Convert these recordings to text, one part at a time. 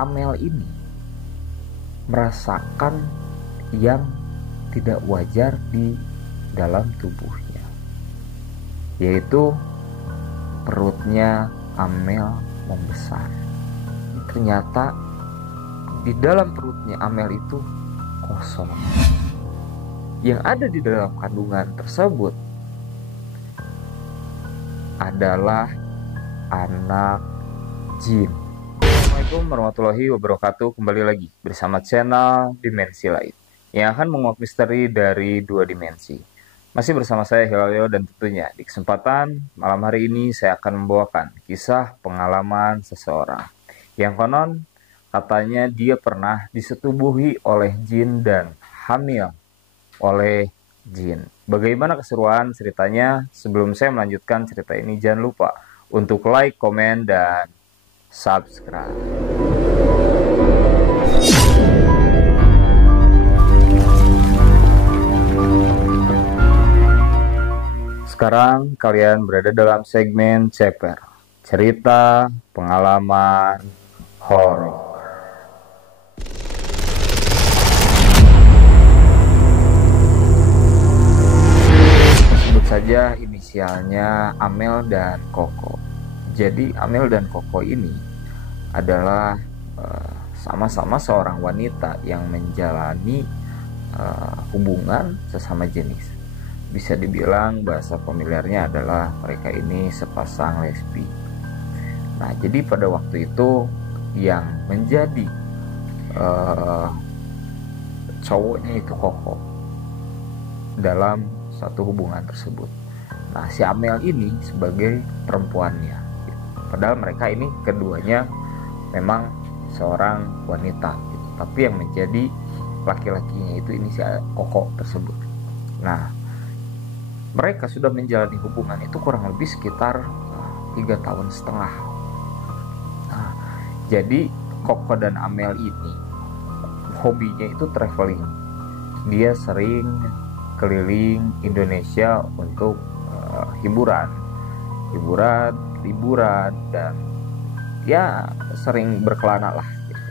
Amel ini merasakan yang tidak wajar di dalam tubuhnya, yaitu perutnya Amel membesar. Ternyata di dalam perutnya Amel itu kosong. Yang ada di dalam kandungan tersebut adalah anak jin. Assalamualaikum warahmatullahi wabarakatuh. Kembali lagi bersama channel Dimensi Lain yang akan menguak misteri dari dua dimensi. Masih bersama saya Hilaleo, dan tentunya di kesempatan malam hari ini saya akan membawakan kisah pengalaman seseorang yang konon katanya dia pernah disetubuhi oleh jin dan hamil oleh jin. Bagaimana keseruan ceritanya? Sebelum saya melanjutkan cerita ini, jangan lupa untuk like, komen, dan subscribe. Sekarang kalian berada dalam segmen CPR, cerita pengalaman horor. Sebut saja inisialnya Amel dan Koko. Jadi Amel dan Koko ini adalah sama-sama seorang wanita yang menjalani hubungan sesama jenis. Bisa dibilang bahasa familiarnya adalah mereka ini sepasang lesbi. Nah, jadi pada waktu itu yang menjadi cowoknya itu Koko dalam satu hubungan tersebut. Nah, si Amel ini sebagai perempuannya. Padahal mereka ini keduanya memang seorang wanita, gitu. Tapi yang menjadi laki-lakinya itu ini si Koko tersebut. Nah, mereka sudah menjalani hubungan itu kurang lebih sekitar 3,5 tahun. Nah, jadi Koko dan Amel ini hobinya itu traveling. Dia sering keliling Indonesia untuk liburan, dan ya sering berkelana lah gitu.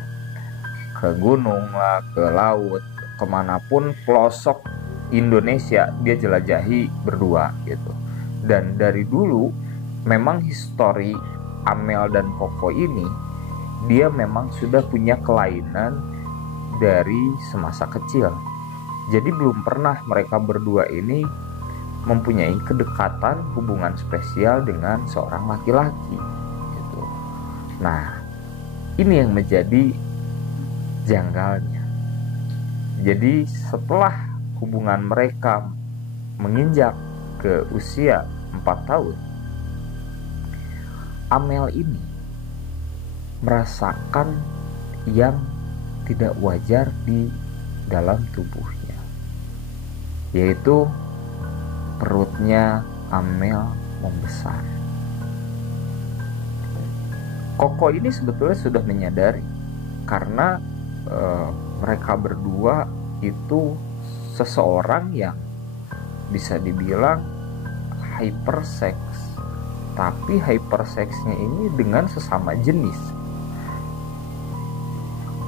Ke gunung lah, ke laut, kemanapun pelosok Indonesia dia jelajahi berdua gitu. Dan dari dulu memang histori Amel dan Koko ini, dia memang sudah punya kelainan dari semasa kecil. Jadi belum pernah mereka berdua ini mempunyai kedekatan hubungan spesial dengan seorang laki-laki gitu. Nah, ini yang menjadi janggalnya. Jadi setelah hubungan mereka menginjak ke usia 4 tahun, Amel ini merasakan yang tidak wajar di dalam tubuhnya, yaitu perutnya Amel membesar. Koko ini sebetulnya sudah menyadari karena mereka berdua itu seseorang yang bisa dibilang hypersex, tapi hyperseksnya ini dengan sesama jenis.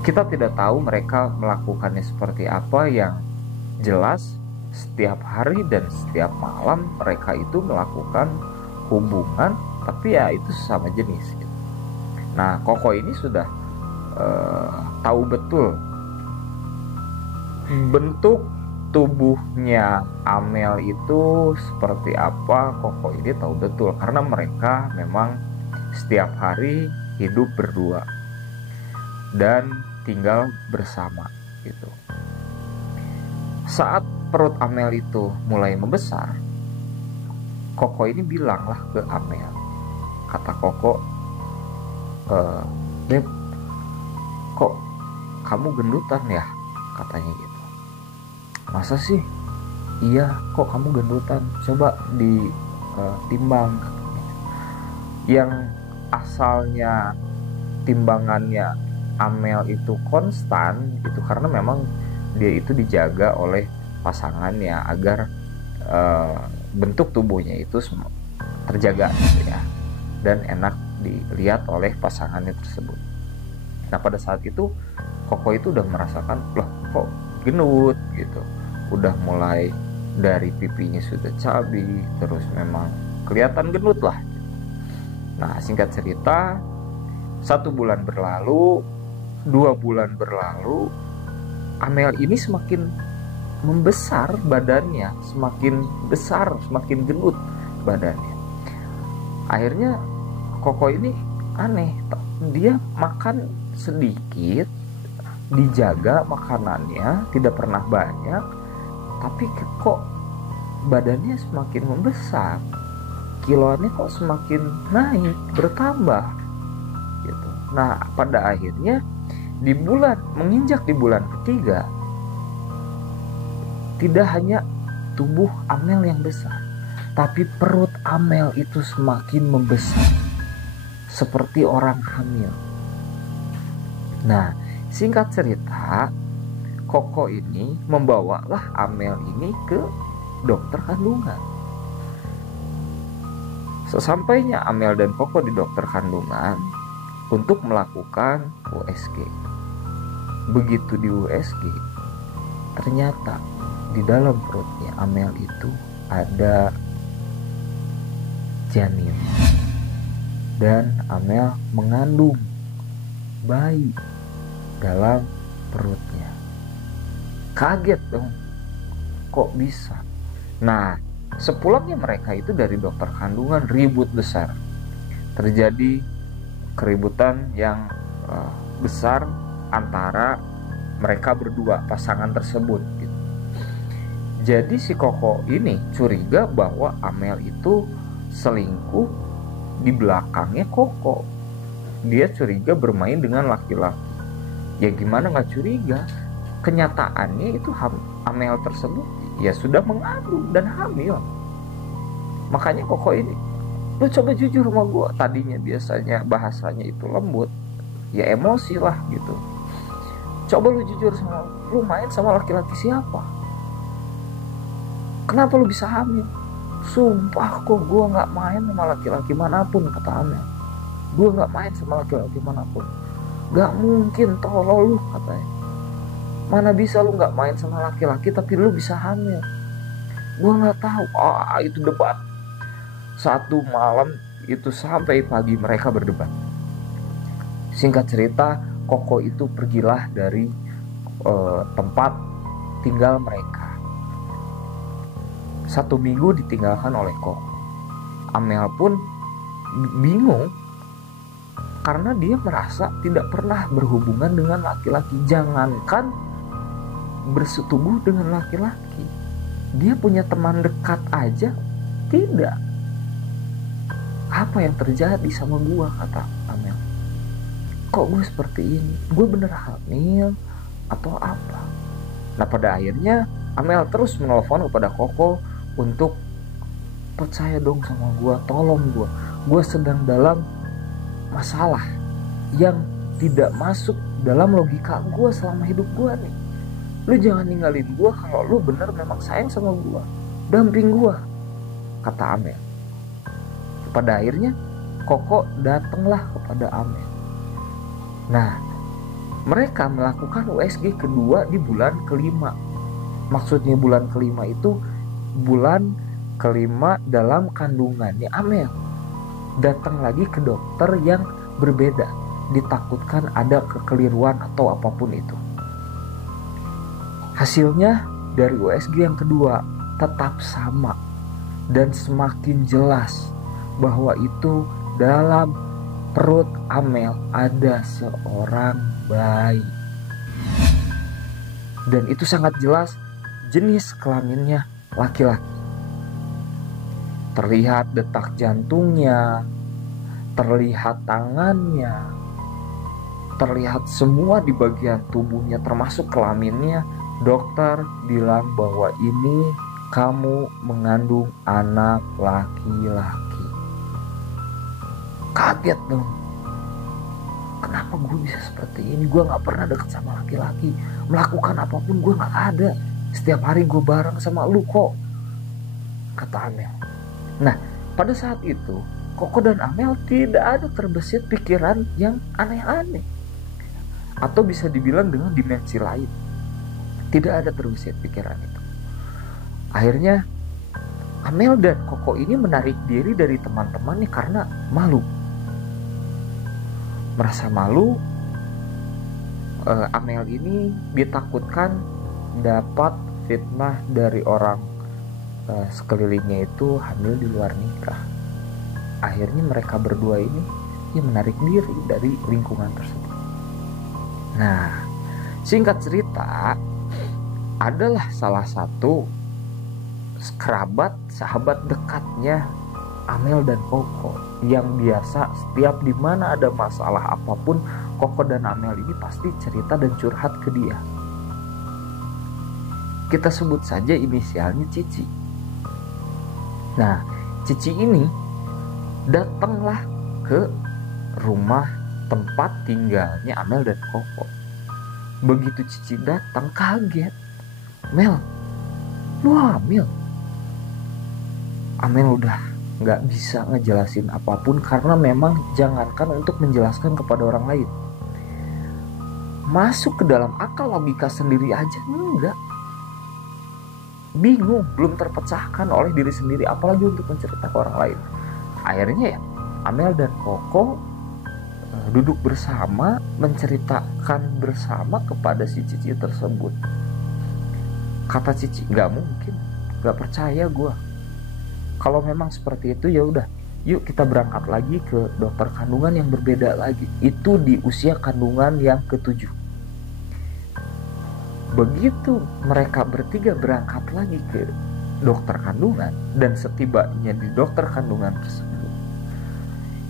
Kita tidak tahu mereka melakukannya seperti apa, yang jelas setiap hari dan setiap malam mereka itu melakukan hubungan, tapi ya itu sesama jenis. Nah, Koko ini sudah tahu betul bentuk tubuhnya Amel itu seperti apa. Koko ini tahu betul karena mereka memang setiap hari hidup berdua dan tinggal bersama gitu. Saat perut Amel itu mulai membesar, Koko ini bilanglah ke Amel. Kata Koko, Beb, kok kamu gendutan ya? Katanya gitu. Masa sih? Iya, kok kamu gendutan? Coba ditimbang. Yang asalnya timbangannya Amel itu konstan itu karena memang dia itu dijaga oleh pasangannya agar bentuk tubuhnya itu terjaga gitu ya, dan enak dilihat oleh pasangannya tersebut. Nah pada saat itu Koko itu udah merasakan, loh kok gendut gitu, udah mulai dari pipinya sudah cabi, terus memang kelihatan gendut lah. Nah singkat cerita, 1 bulan berlalu, 2 bulan berlalu, Amel ini semakin membesar badannya, semakin besar, semakin gendut badannya. Akhirnya Koko ini aneh, dia makan sedikit, dijaga makanannya, tidak pernah banyak, tapi kok badannya semakin membesar, kiloannya kok semakin naik, bertambah gitu. Nah pada akhirnya menginjak di bulan ketiga, tidak hanya tubuh Amel yang besar, tapi perut Amel itu semakin membesar seperti orang hamil. Nah singkat cerita, Koko ini membawalah Amel ini ke dokter kandungan. Sesampainya Amel dan Koko di dokter kandungan untuk melakukan USG. Begitu di USG, ternyata di dalam perutnya Amel itu ada janin. Dan Amel mengandung bayi dalam perutnya. Kaget dong, kok bisa? Nah, sepulangnya mereka itu dari dokter kandungan, ribut besar. Terjadi keributan yang besar antara mereka berdua, pasangan tersebut gitu. Jadi si Koko ini curiga bahwa Amel itu selingkuh di belakangnya Koko. Dia curiga bermain dengan laki-laki. Ya gimana gak curiga? Kenyataannya itu Amel tersebut ya sudah mengandung dan hamil. Makanya Koko ini, lu coba jujur sama gue. Tadinya biasanya bahasanya itu lembut, ya emosi lah gitu. Coba lu jujur sama, lu main sama laki-laki siapa? Kenapa lu bisa hamil? Sumpah kok gue gak main sama laki-laki manapun, kata Amel. Gue gak main sama laki-laki manapun. Gak mungkin, tolol lu, katanya. Mana bisa lu gak main sama laki-laki tapi lu bisa hamil? Gue gak tahu. Itu debat 1 malam itu sampai pagi mereka berdebat. Singkat cerita, Koko itu pergilah dari tempat tinggal mereka. 1 minggu ditinggalkan oleh Koko. Amel pun bingung karena dia merasa tidak pernah berhubungan dengan laki-laki, jangankan bersetubuh dengan laki-laki. Dia punya teman dekat aja tidak. Apa yang terjadi sama gua, kata Amel. Kok gue seperti ini? Gue bener hamil atau apa? Nah pada akhirnya Amel terus menelpon kepada Koko untuk percaya dong sama gua, tolong gua. Gua sedang dalam masalah yang tidak masuk dalam logika gue selama hidup gue nih. Lu jangan ninggalin gue kalau lu bener memang sayang sama gue. Damping gue, kata Amel. Pada akhirnya Koko datanglah kepada Amel. Nah, mereka melakukan USG kedua di bulan kelima. Maksudnya bulan kelima itu bulan kelima dalam kandungannya Amel. Datang lagi ke dokter yang berbeda, ditakutkan ada kekeliruan atau apapun itu. Hasilnya dari USG yang kedua tetap sama dan semakin jelas bahwa itu dalam perut Amel ada seorang bayi. Dan itu sangat jelas jenis kelaminnya laki-laki. Terlihat detak jantungnya, terlihat tangannya, terlihat semua di bagian tubuhnya termasuk kelaminnya. Dokter bilang bahwa ini kamu mengandung anak laki-laki. Kaget dong. Kenapa gue bisa seperti ini? Gue gak pernah deket sama laki-laki. Melakukan apapun gue gak ada. Setiap hari gue bareng sama lu kok, kata Amel. Nah, pada saat itu Koko dan Amel tidak ada terbesit pikiran yang aneh-aneh. atau bisa dibilang dengan dimensi lain. Tidak ada terbesit pikiran itu. Akhirnya Amel dan Koko ini menarik diri dari teman-temannya karena malu. Merasa malu, Amel ini ditakutkan dapat fitnah dari orang sekelilingnya itu hamil di luar nikah. Akhirnya mereka berdua ini menarik diri dari lingkungan tersebut. Nah, singkat cerita, adalah salah satu kerabat sahabat dekatnya Amel dan Koko yang biasa setiap dimana ada masalah apapun, Koko dan Amel ini pasti cerita dan curhat ke dia. Kita sebut saja inisialnya Cici. Nah, Cici ini datanglah ke rumah tempat tinggalnya Amel dan Koko. Begitu Cici datang, kaget. Mel, lu hamil? Amel udah gak bisa ngejelasin apapun karena memang jangankan untuk menjelaskan kepada orang lain, masuk ke dalam akal logika sendiri aja enggak. Bingung, belum terpecahkan oleh diri sendiri, apalagi untuk menceritakan ke orang lain. Akhirnya ya Amel dan Koko duduk bersama, menceritakan bersama kepada si Cici tersebut. Kata Cici, gak mungkin, gak percaya gue. Kalau memang seperti itu ya udah, yuk kita berangkat lagi ke dokter kandungan yang berbeda lagi. Itu di usia kandungan yang ke-7. Begitu mereka bertiga berangkat lagi ke dokter kandungan, dan setibanya di dokter kandungan tersebut,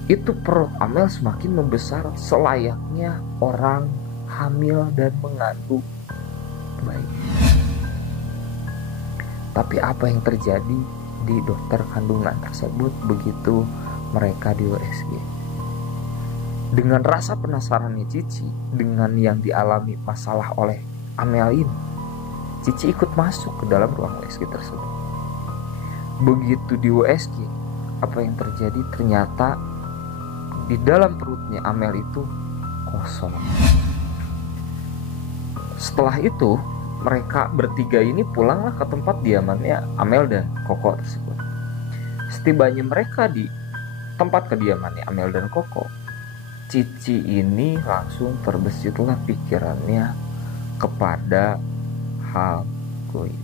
itu perut Amel semakin membesar selayaknya orang hamil dan mengandung bayi. Tapi apa yang terjadi di dokter kandungan tersebut begitu mereka di USG? Dengan rasa penasarannya Cici dengan yang dialami masalah oleh Amel ini, Cici ikut masuk ke dalam ruang USG tersebut. Begitu di USG, apa yang terjadi? Ternyata di dalam perutnya Amel itu kosong. Setelah itu mereka bertiga ini pulanglah ke tempat diamannya Amel dan Koko tersebut. Setibanya mereka di tempat kediamannya Amel dan Koko, Cici ini langsung terbesitlah pikirannya kepada hal goib.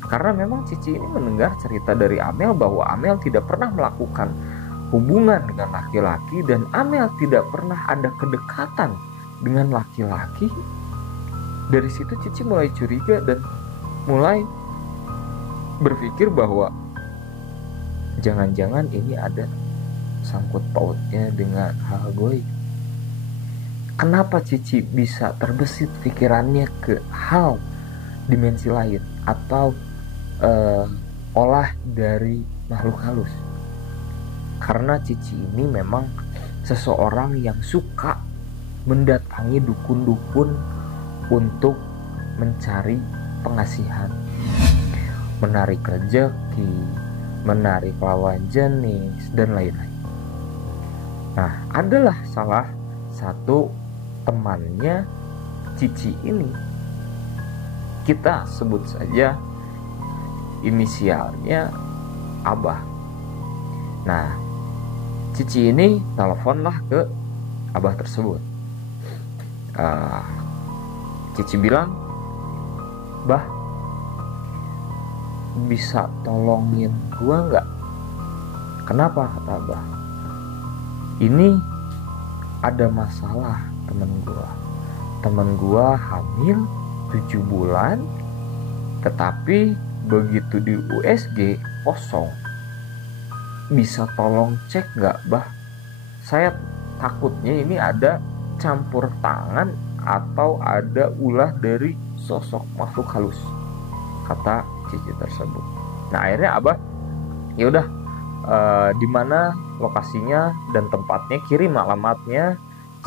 Karena memang Cici ini mendengar cerita dari Amel bahwa Amel tidak pernah melakukan hubungan dengan laki-laki, dan Amel tidak pernah ada kedekatan dengan laki-laki. Dari situ Cici mulai curiga dan mulai berpikir bahwa jangan-jangan ini ada sangkut pautnya dengan hal goib. Kenapa Cici bisa terbesit pikirannya ke hal dimensi lain atau olah dari makhluk halus? Karena Cici ini memang seseorang yang suka mendatangi dukun-dukun untuk mencari pengasihan, menarik rezeki, menarik lawan jenis, dan lain-lain. Nah, adalah salah satu temannya Cici ini, kita sebut saja inisialnya Abah. Nah, Cici ini teleponlah ke Abah tersebut. Cici bilang, "Bah, bisa tolongin gua nggak?" "Kenapa?" kata Abah. "Ini ada masalah temen gua hamil 7 bulan, tetapi begitu di USG kosong. Bisa tolong cek nggak, Bah? Saya takutnya ini ada campur tangan atau ada ulah dari sosok makhluk halus," kata Cici tersebut. Nah, akhirnya Abah, ya udah, di mana lokasinya dan tempatnya, kirim alamatnya,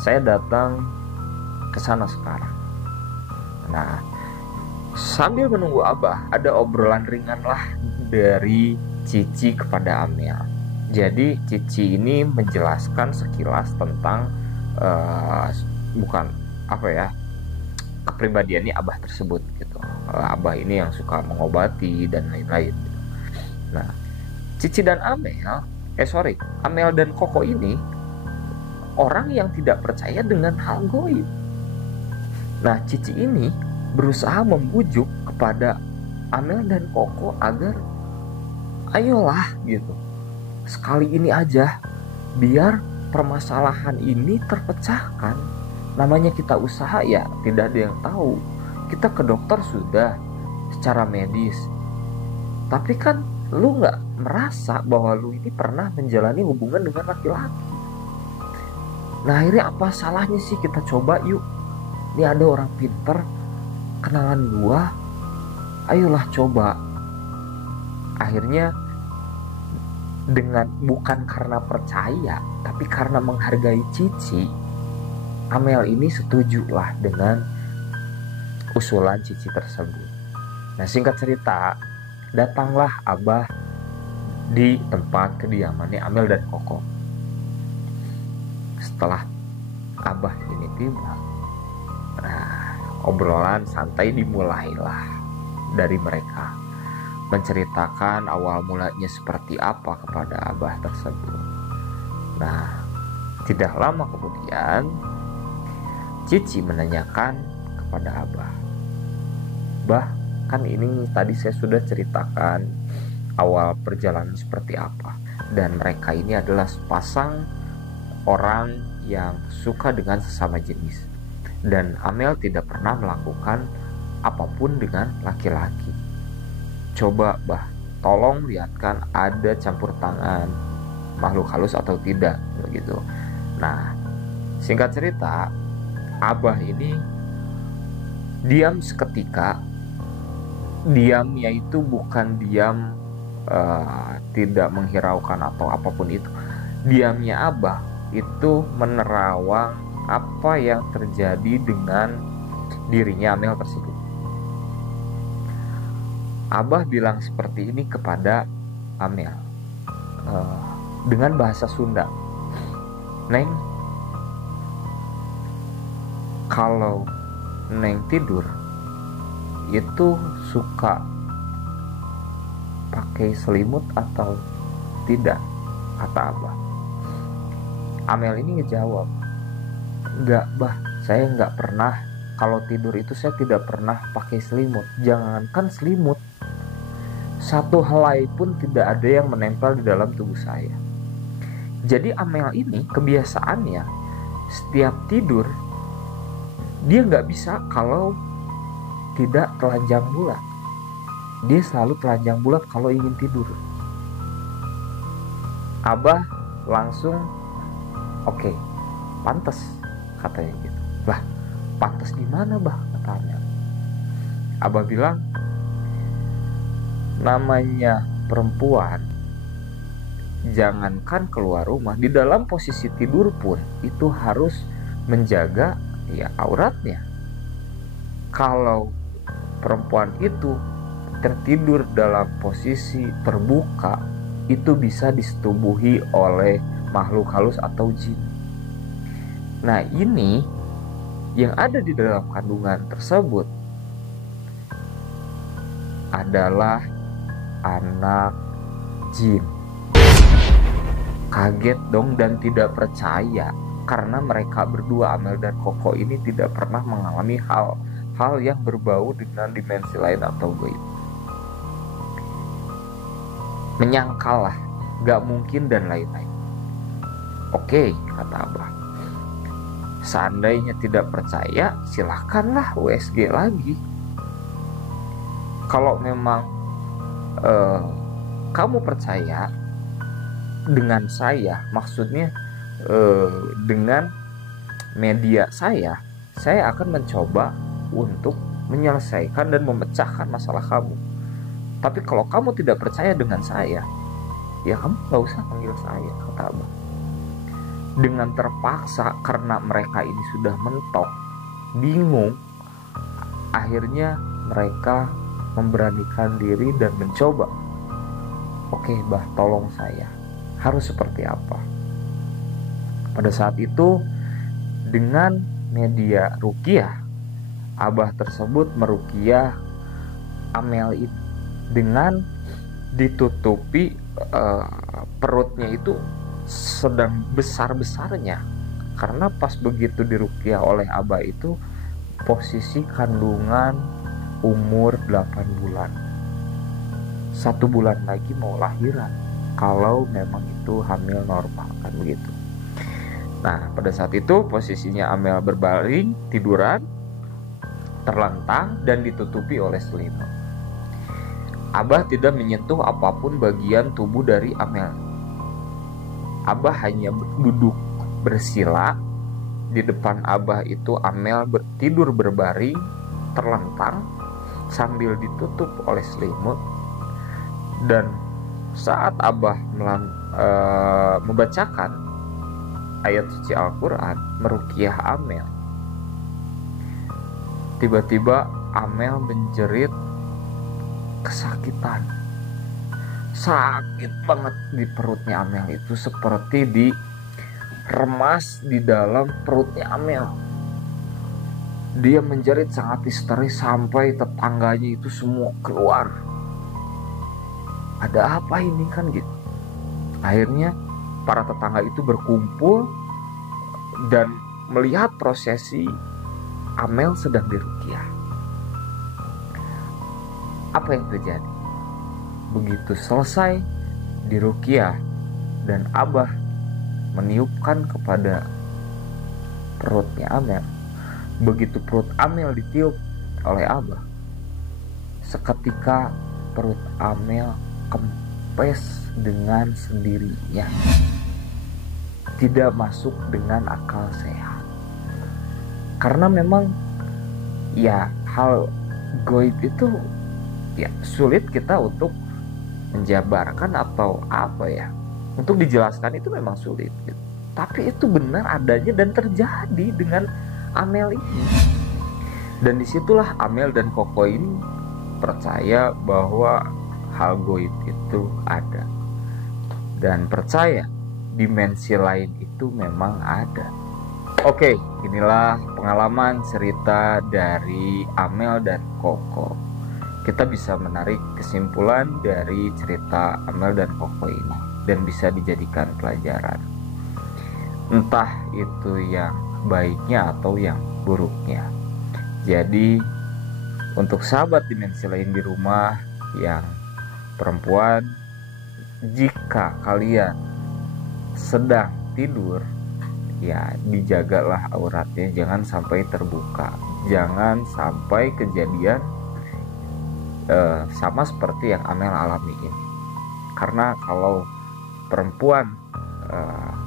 saya datang ke sana sekarang. Nah, sambil menunggu Abah, ada obrolan ringan lah dari Cici kepada Amel. Jadi Cici ini menjelaskan sekilas tentang bukan apa ya, kepribadiannya Abah tersebut gitu. Abah ini yang suka mengobati dan lain-lain gitu. Nah, Cici dan Amel dan Koko ini orang yang tidak percaya dengan hal goib. Nah, Cici ini berusaha membujuk kepada Amel dan Koko agar ayolah gitu, sekali ini aja biar permasalahan ini terpecahkan. Namanya kita usaha ya, tidak ada yang tahu. Kita ke dokter sudah secara medis, tapi kan lu gak merasa bahwa lu ini pernah menjalani hubungan dengan laki-laki. Nah, akhirnya apa salahnya sih kita coba yuk. Ini ada orang pinter, kenalan gua, ayolah coba. Akhirnya dengan bukan karena percaya, tapi karena menghargai Cici, Amel ini setujulah dengan usulan Cici tersebut. Nah, singkat cerita, datanglah Abah di tempat kediamannya Amel dan Koko. Setelah Abah ini tiba, nah, obrolan santai dimulailah dari mereka, menceritakan awal mulanya seperti apa kepada Abah tersebut. Nah, tidak lama kemudian Cici menanyakan kepada Abah, "Bah, kan ini tadi saya sudah ceritakan awal perjalanan seperti apa, dan mereka ini adalah sepasang orang yang suka dengan sesama jenis, dan Amel tidak pernah melakukan apapun dengan laki-laki. Coba Bah, tolong lihatkan ada campur tangan makhluk halus atau tidak," begitu. Nah, singkat cerita, Abah ini diam seketika. Diamnya itu bukan diam tidak menghiraukan atau apapun itu. Diamnya Abah itu menerawang apa yang terjadi dengan dirinya Amel tersebut. Abah bilang seperti ini kepada Amel dengan bahasa Sunda, "Neng, kalau Neng tidur itu suka pakai selimut atau tidak?" kata Abah. Amel ini ngejawab, "Enggak Bah, saya enggak pernah. Kalau tidur itu saya tidak pernah pakai selimut. Jangankan selimut, satu helai pun tidak ada yang menempel di dalam tubuh saya." Jadi Amel ini kebiasaannya setiap tidur dia nggak bisa kalau tidak telanjang bulat. Dia selalu telanjang bulat kalau ingin tidur. Abah langsung, "Oke, pantas," katanya gitu. "Lah, pantas gimana Bah?" katanya. Abah bilang, "Namanya perempuan, jangankan keluar rumah, di dalam posisi tidur pun itu harus menjaga ya auratnya. Kalau perempuan itu tertidur dalam posisi terbuka, itu bisa disetubuhi oleh makhluk halus atau jin." Nah, ini yang ada di dalam kandungan tersebut adalah anak jin. Kaget dong dan tidak percaya, karena mereka berdua, Amel dan Koko ini, tidak pernah mengalami hal yang berbau dengan dimensi lain atau gaib. Menyangkal lah, gak mungkin dan lain-lain. "Oke," kata Abah, "seandainya tidak percaya, silahkanlah USG lagi. Kalau memang kamu percaya dengan saya, maksudnya dengan media saya akan mencoba untuk menyelesaikan dan memecahkan masalah kamu. Tapi kalau kamu tidak percaya dengan saya, ya kamu gak usah panggil saya," kata Abah. Dengan terpaksa, karena mereka ini sudah mentok, bingung, akhirnya mereka memberanikan diri dan mencoba. "Oke Bah, tolong saya, harus seperti apa?" Pada saat itu, dengan media ruqyah, abah tersebut meruqyah Amel itu dengan ditutupi perutnya itu sedang besar-besarnya, karena pas begitu diruqyah oleh abah itu posisi kandungan umur 8 bulan, 1 bulan lagi mau lahiran kalau memang itu hamil normal kan begitu. Nah pada saat itu posisinya Amel berbaring tiduran terlentang dan ditutupi oleh selimut. Abah tidak menyentuh apapun bagian tubuh dari Amel. Abah hanya duduk bersila. Di depan Abah itu Amel tidur berbaring terlentang sambil ditutup oleh selimut. Dan saat Abah membacakan ayat suci Al-Quran, meruqyah Amel, tiba-tiba Amel menjerit kesakitan. Sakit banget di perutnya Amel itu, seperti diremas di dalam perutnya Amel. Dia menjerit sangat histeris sampai tetangganya itu semua keluar. Ada apa ini kan gitu. Akhirnya para tetangga itu berkumpul dan melihat prosesi Amel sedang diruqyah. Apa yang terjadi? Begitu selesai diruqyah dan Abah meniupkan kepada perutnya Amel, begitu perut Amel ditiup oleh Abah, seketika perut Amel kempes dengan sendirinya, tidak masuk dengan akal sehat. Karena memang ya hal goib itu ya sulit kita untuk menjabarkan atau apa ya, untuk dijelaskan itu memang sulit gitu. Tapi itu benar adanya dan terjadi dengan Amel ini. Dan disitulah Amel dan Koko ini percaya bahwa hal goib itu ada, dan percaya dimensi lain itu memang ada. Oke, inilah pengalaman cerita dari Amel dan Koko. Kita bisa menarik kesimpulan dari cerita Amel dan Koko ini dan bisa dijadikan pelajaran, entah itu yang baiknya atau yang buruknya. Jadi untuk sahabat dimensi lain di rumah yang perempuan, jika kalian sedang tidur, ya dijagalah auratnya, jangan sampai terbuka, jangan sampai kejadian sama seperti yang Amel alami ini. Karena kalau perempuan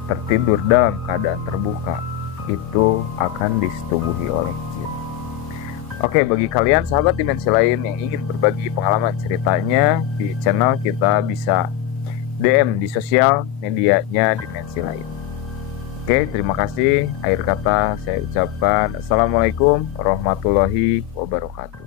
tertidur dalam keadaan terbuka, itu akan disetubuhi oleh jin. Oke, bagi kalian sahabat dimensi lain yang ingin berbagi pengalaman ceritanya di channel kita, bisa DM di sosial medianya dimensi lain. Oke, terima kasih. Akhir kata saya ucapkan Assalamualaikum warahmatullahi wabarakatuh.